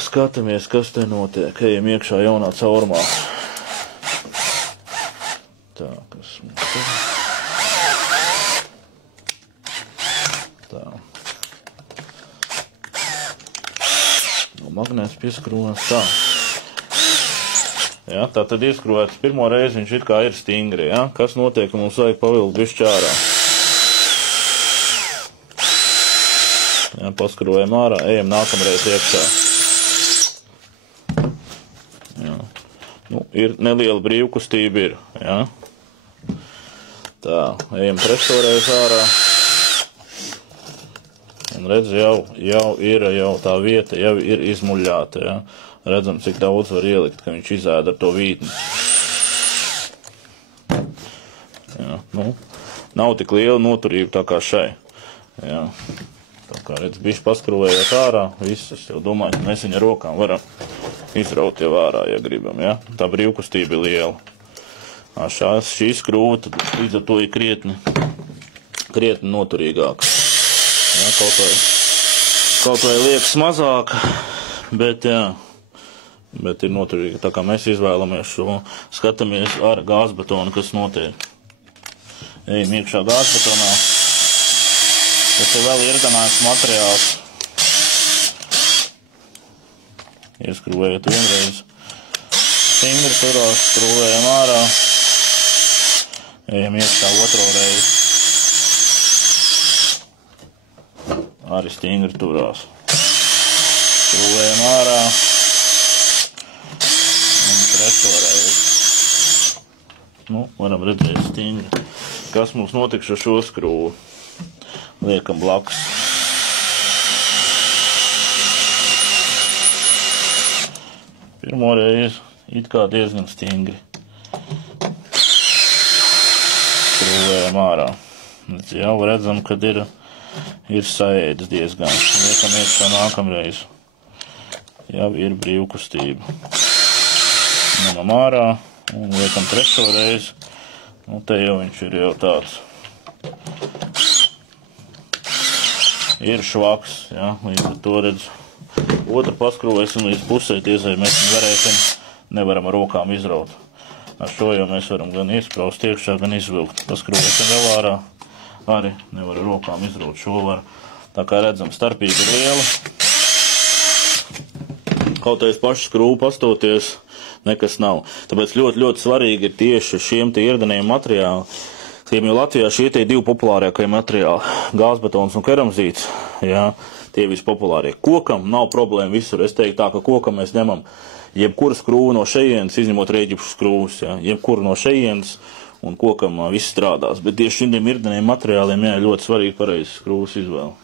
Skatāmies, kas te notiek. Ejam iekšā jaunā caurumā. Tā, kas mums te? Tā. No magnēts pieskrūvās tā. Ja, tā tad ieskrūvēts pirmo reizi, viņš it kā ir stingri. Ja? Kas notiek, mums vajag pavilkt bišķi ārā. Ja, paskrūvējam ārā, ejam nākamreiz iekšā. Ja. Nu, ir neliela brīvkustība ir. Ja? Tā, ejam trešoreiz ārā. Un redz, jau ir tā vieta, jau ir izmuļāta. Ja? Redzam, cik daudz var ielikt, ka viņš izēda ar to vītni. Jā, nu, nav tik liela noturība tā kā šai. Jā. Tā kā redz, bišķi paskrūvējot ārā, viss, es jau domāju, ka mēs viņa rokām varam izraut jau ārā, ja gribam. Ja? Tā brīvkustība ir liela. Šī skrūva tad līdz ar to ir krietni noturīgāka. Ja, kaut vai liekas mazāk, bet jā. Bet ir noturīgi, tā kā mēs izvēlamies šo, skatāmies ar gāzbetonu, kas notiek. Ejam iekšā gāzbetonā. Tas ir vēl ierganājums materiāls. Ieskrūvējot vienreiz. Stingri turās, skrūvējam ārā. Ejam iekšā otro reizi. Arī stingri turās. Skrūvējam ārā. Nu, varam redzēt stingri. Kas mums notiks ar šo skrūvu? Liekam blakus. Pirmo reizi it kā diezgan stingri. Skrūvējam ārā. Jau redzam, kad ir saēdis diezgan. Liekam iekšā nākamreiz. Jau ir brīvkustība. Ņemam ārā. Un liekam trešo reizi, un te jau viņš ir jau tāds. Ir švaks, ja, līdz ar to redz. Otru paskrūvēsim līdz pusē, tiesai mēs varēsim, nevaram ar rokām izraut. Ar šo jau mēs varam gan iespraust iekšā, gan izvilkt. Paskrūvēsim vēl ārā, arī nevar ar rokām izraut, šo var. Tā kā redzam, starpība ir liela. Kaut aiz pašu skrūvu pastoties, nekas nav. Tāpēc ļoti svarīgi ir tieši šiem te ierganējiem materiāli. Jo Latvijā šie tie divi populārākie materiāli - gāzbetons un keramzīts, jā, tie vispopulārie. Kokam nav problēma visur. Es teiktu tā, ka kokam mēs ņemam jebkuru skrūvu no šejienes, izņemot rēģipšu skrūvus, jā, jebkuru no šejienes, un kokam viss strādās. Bet tieši šiem ierganējiem materiāliem, jā, ļoti svarīgi pareizi skrūvas izvēle.